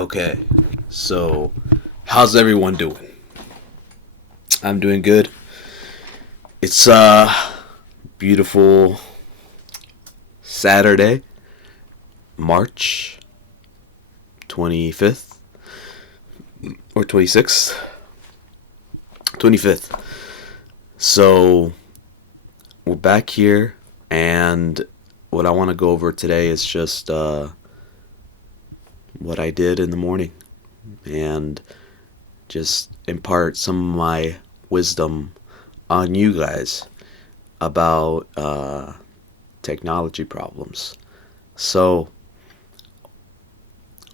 Okay, so how's everyone doing? I'm doing good. It's beautiful Saturday, March 25th or 26th? 25th. So we're back here, and what I want to go over today is just what I did in the morning and just impart some of my wisdom on you guys about technology problems. So,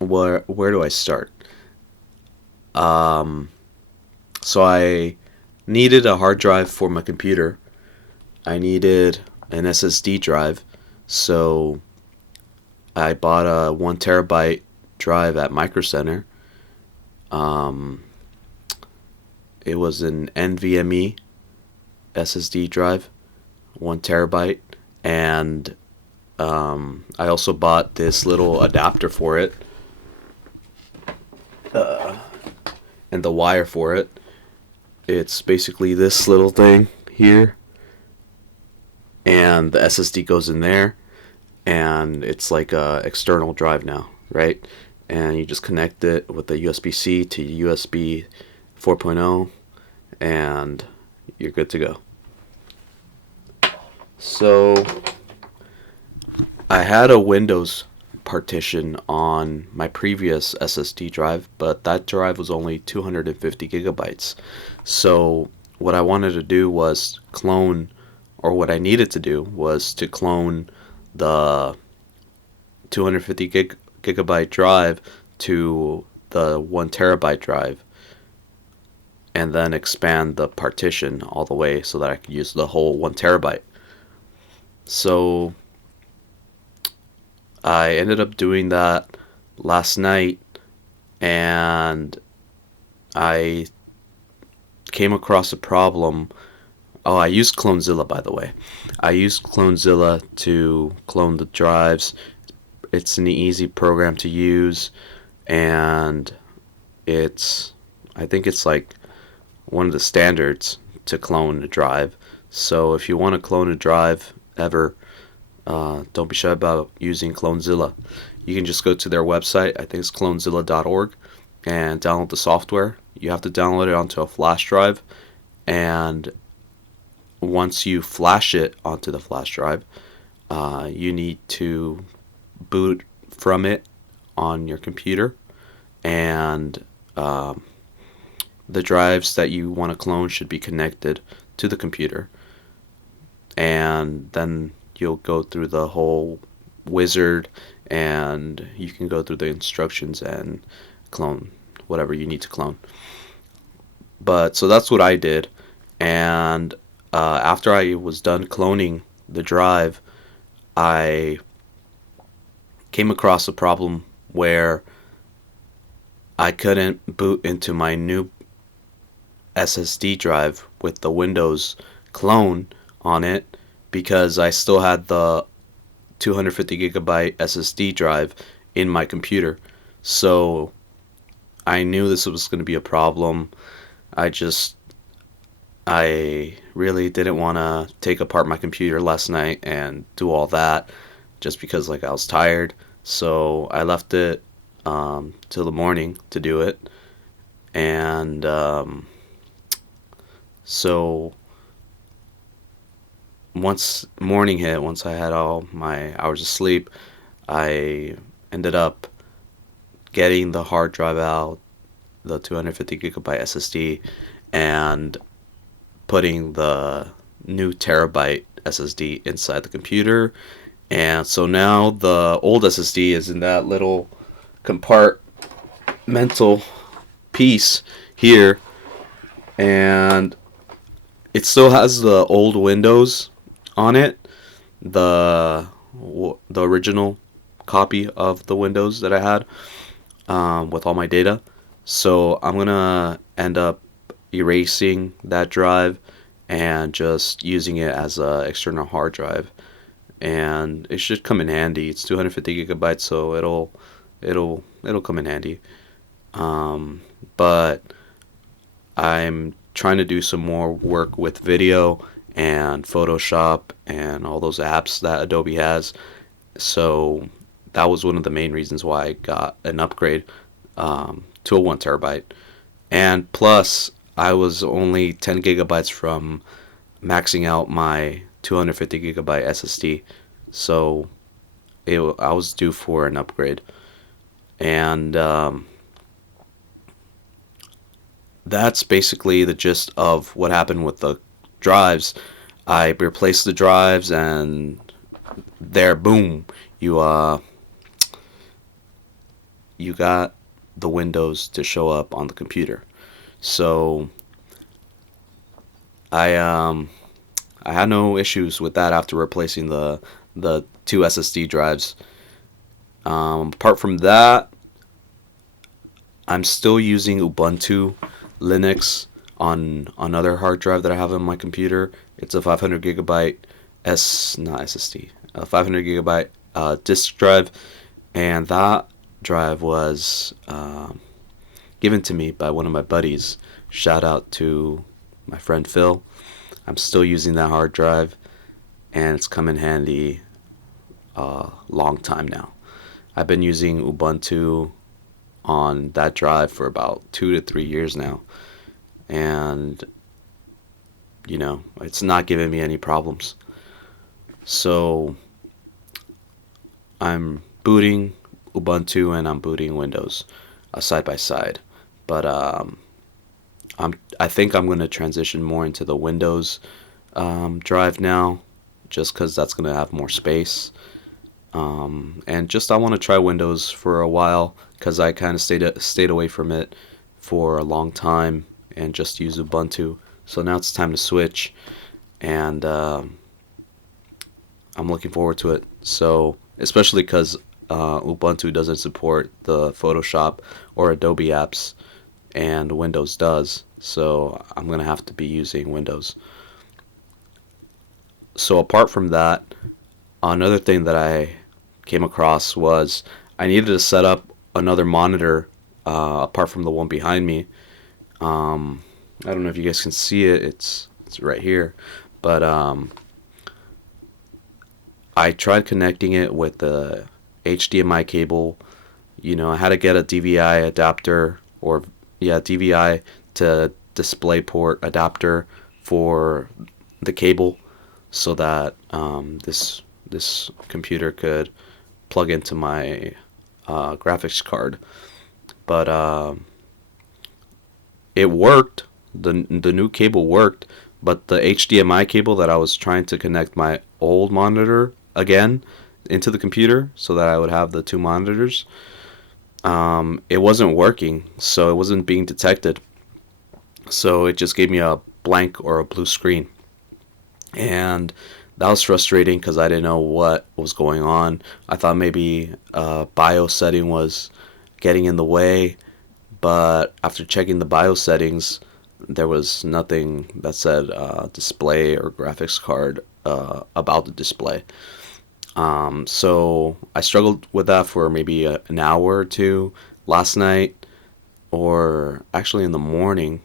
where do I start? Um, so I needed a hard drive for my computer. I needed an SSD drive, so I bought a 1 terabyte drive at Micro Center. Um, it was an NVMe SSD drive, 1 terabyte, and I also bought this little adapter for it, and the wire for it. It's basically this little thing here, and the SSD goes in there, and it's like a external drive now, right? And you just connect it with the USB-C to USB 4.0, and you're good to go. So I had a Windows partition on my previous SSD drive, but that drive was only 250 gigabytes. So what I wanted to do was clone, or what I needed to do was to clone the 250 gigabyte drive to the 1 terabyte drive, and then expand the partition all the way so that I could use the whole 1 terabyte. So I ended up doing that last night, and I came across a problem. Oh, I used Clonezilla, by the way. I used Clonezilla to clone the drives. It's an easy program to use, and I think it's like one of the standards to clone a drive. So if you want to clone a drive ever, don't be shy about using Clonezilla. You can just go to their website, I think it's clonezilla.org, and download the software. You have to download it onto a flash drive, and once you flash it onto the flash drive, you need to boot from it on your computer, and the drives that you want to clone should be connected to the computer, and then you'll go through the whole wizard, and you can go through the instructions and clone whatever you need to clone. But so that's what I did, and after I was done cloning the drive, I came across a problem where I couldn't boot into my new SSD drive with the Windows clone on it because I still had the 250 gigabyte SSD drive in my computer. So I knew this was going to be a problem. I just I really didn't want to take apart my computer last night and do all that just because like I was tired. So I left it till the morning to do it, and so once morning hit, once I had all my hours of sleep, I ended up getting the hard drive out, the 250 gigabyte SSD, and putting the new terabyte SSD inside the computer. And so now the old SSD is in that little compartmental piece here, and it still has the old Windows on it, the the original copy of the Windows that I had, with all my data. So I'm gonna end up erasing that drive and just using it as a external hard drive, and it should come in handy. It's 250 gigabytes, so it'll come in handy. But I'm trying to do some more work with video and Photoshop and all those apps that Adobe has. So that was one of the main reasons why I got an upgrade to a 1 terabyte. And plus, I was only 10 gigabytes from maxing out my 250 gigabyte SSD. So I was due for an upgrade. And that's basically the gist of what happened with the drives. I replaced the drives, and there, boom, you got the Windows to show up on the computer. So I had no issues with that after replacing the two SSD drives. Apart from that, I'm still using Ubuntu Linux on another hard drive that I have on my computer. It's a 500 gigabyte not SSD, a 500 gigabyte disk drive, and that drive was given to me by one of my buddies. Shout out to my friend Phil. I'm still using that hard drive, and it's come in handy a long time now. I've been using Ubuntu on that drive for about 2 to 3 years now, and it's not giving me any problems. So I'm booting Ubuntu and I'm booting Windows side by side, but I think I'm going to transition more into the Windows drive now, just because that's going to have more space. And just I want to try Windows for a while, because I kind of stayed away from it for a long time and just use Ubuntu. So now it's time to switch, and I'm looking forward to it. So especially because Ubuntu doesn't support the Photoshop or Adobe apps, and Windows does. So I'm gonna have to be using Windows. So apart from that, another thing that I came across was I needed to set up another monitor apart from the one behind me. I don't know if you guys can see it. It's right here, but I tried connecting it with the HDMI cable. I had to get a DVI adapter, or DVI to DisplayPort adapter for the cable, so that this computer could plug into my graphics card. But it worked. The new cable worked, but the HDMI cable that I was trying to connect my old monitor again into the computer, so that I would have the two monitors, it wasn't working, so it wasn't being detected. So it just gave me a blank or a blue screen, and that was frustrating because I didn't know what was going on. I thought maybe BIOS setting was getting in the way, but after checking the BIOS settings, there was nothing that said display or graphics card about the display. So I struggled with that for maybe an hour or two last night, or actually in the morning.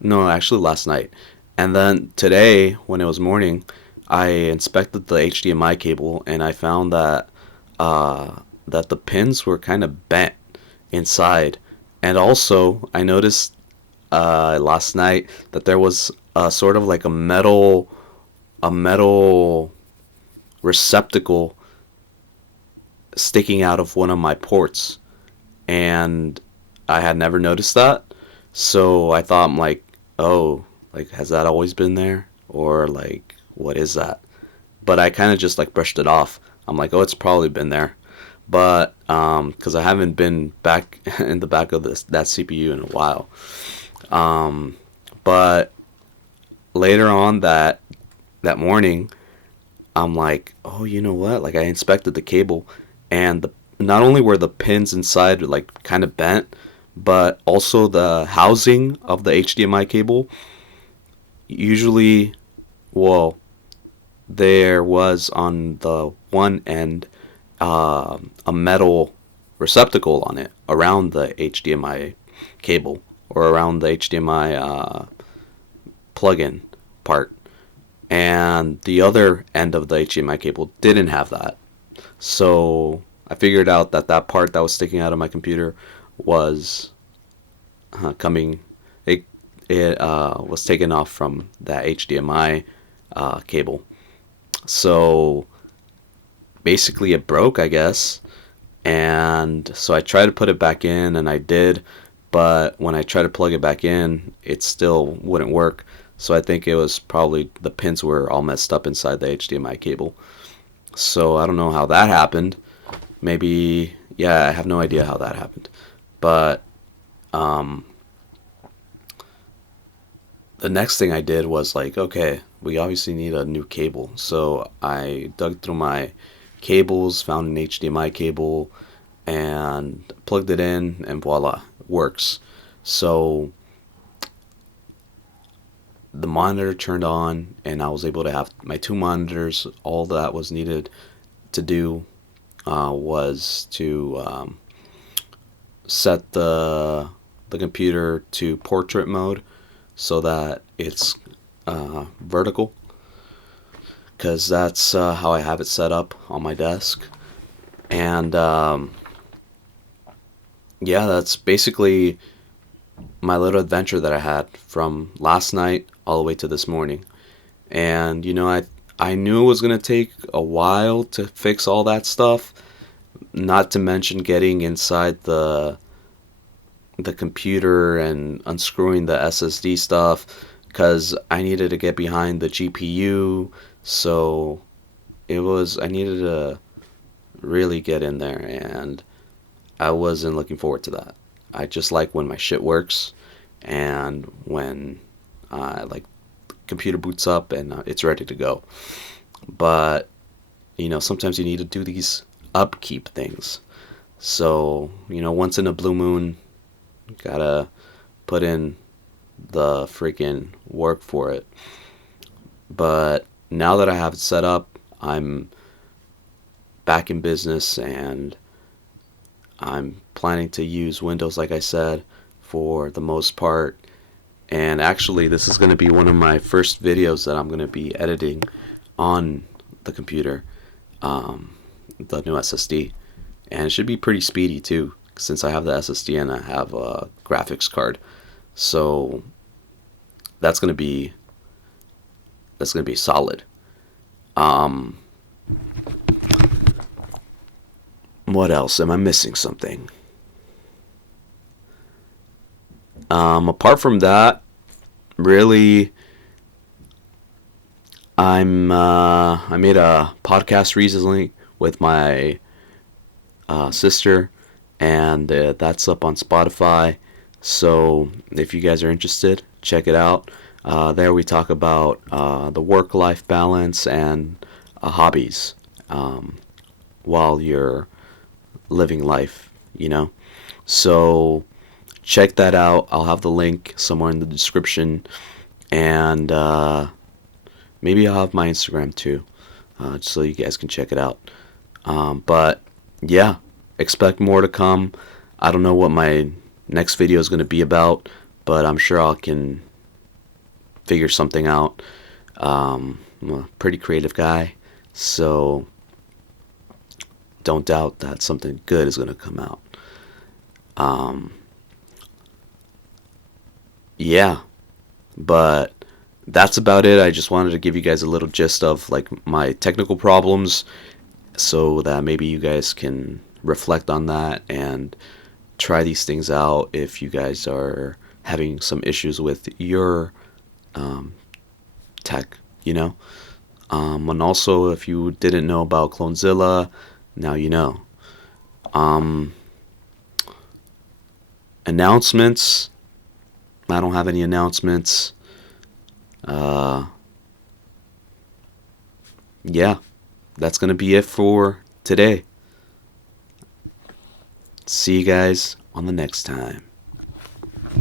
No, actually last night. And then today, when it was morning, I inspected the HDMI cable, and I found that that the pins were kind of bent inside. And also, I noticed last night that there was sort of like a metal receptacle sticking out of one of my ports, and I had never noticed that. So I thought, I'm like, oh, like, has that always been there, or like, what is that? But I kind of just like brushed it off. I'm like, oh, it's probably been there, but because I haven't been back in the back of that CPU in a while. But later on that morning, I'm like, oh, you know what? Like, I inspected the cable, and not only were the pins inside like kind of bent, but also the housing of the HDMI cable. Usually, well, there was on the one end a metal receptacle on it around the HDMI cable, or around the HDMI plug-in part, and the other end of the HDMI cable didn't have that. So I figured out that that part that was sticking out of my computer was coming. It was taken off from that HDMI cable. So basically, it broke, I guess. And so I tried to put it back in, and I did. But when I tried to plug it back in, it still wouldn't work. So I think it was probably the pins were all messed up inside the HDMI cable. So I don't know how that happened. Maybe, yeah, I have no idea how that happened. But the next thing I did was like, okay, we obviously need a new cable. So I dug through my cables, found an HDMI cable, and plugged it in, and voila, works. So the monitor turned on, and I was able to have my two monitors. All that was needed to do was to set the computer to portrait mode so that it's vertical, because that's how I have it set up on my desk. And yeah, that's basically my little adventure that I had from last night all the way to this morning. And I knew it was gonna take a while to fix all that stuff. Not to mention getting inside the computer and unscrewing the SSD stuff, because I needed to get behind the GPU. So I needed to really get in there, and I wasn't looking forward to that. I just like when my shit works, and when like computer boots up and it's ready to go. But sometimes you need to do these upkeep things. So once in a blue moon, gotta put in the freaking work for it. But now that I have it set up, I'm back in business, and I'm planning to use Windows, like I said, for the most part. And actually, this is going to be one of my first videos that I'm going to be editing on the computer, the new SSD. And it should be pretty speedy too, since I have the SSD and I have a graphics card. So that's going to be solid. What else? Am I missing something? Apart from that, really, I made a podcast recently with my sister, and that's up on Spotify. So if you guys are interested, check it out. There we talk about the work-life balance and hobbies while you're living life, So check that out. I'll have the link somewhere in the description, and maybe I'll have my Instagram too, just so you guys can check it out. But yeah, expect more to come. I don't know what my next video is going to be about, but I'm sure I can figure something out. I'm a pretty creative guy, so don't doubt that something good is going to come out. Yeah, but that's about it. I just wanted to give you guys a little gist of like my technical problems, so that maybe you guys can reflect on that and try these things out if you guys are having some issues with your tech, and also, if you didn't know about Clonezilla, now you know. Announcements. I don't have any announcements. Yeah, that's gonna be it for today. See you guys on the next time.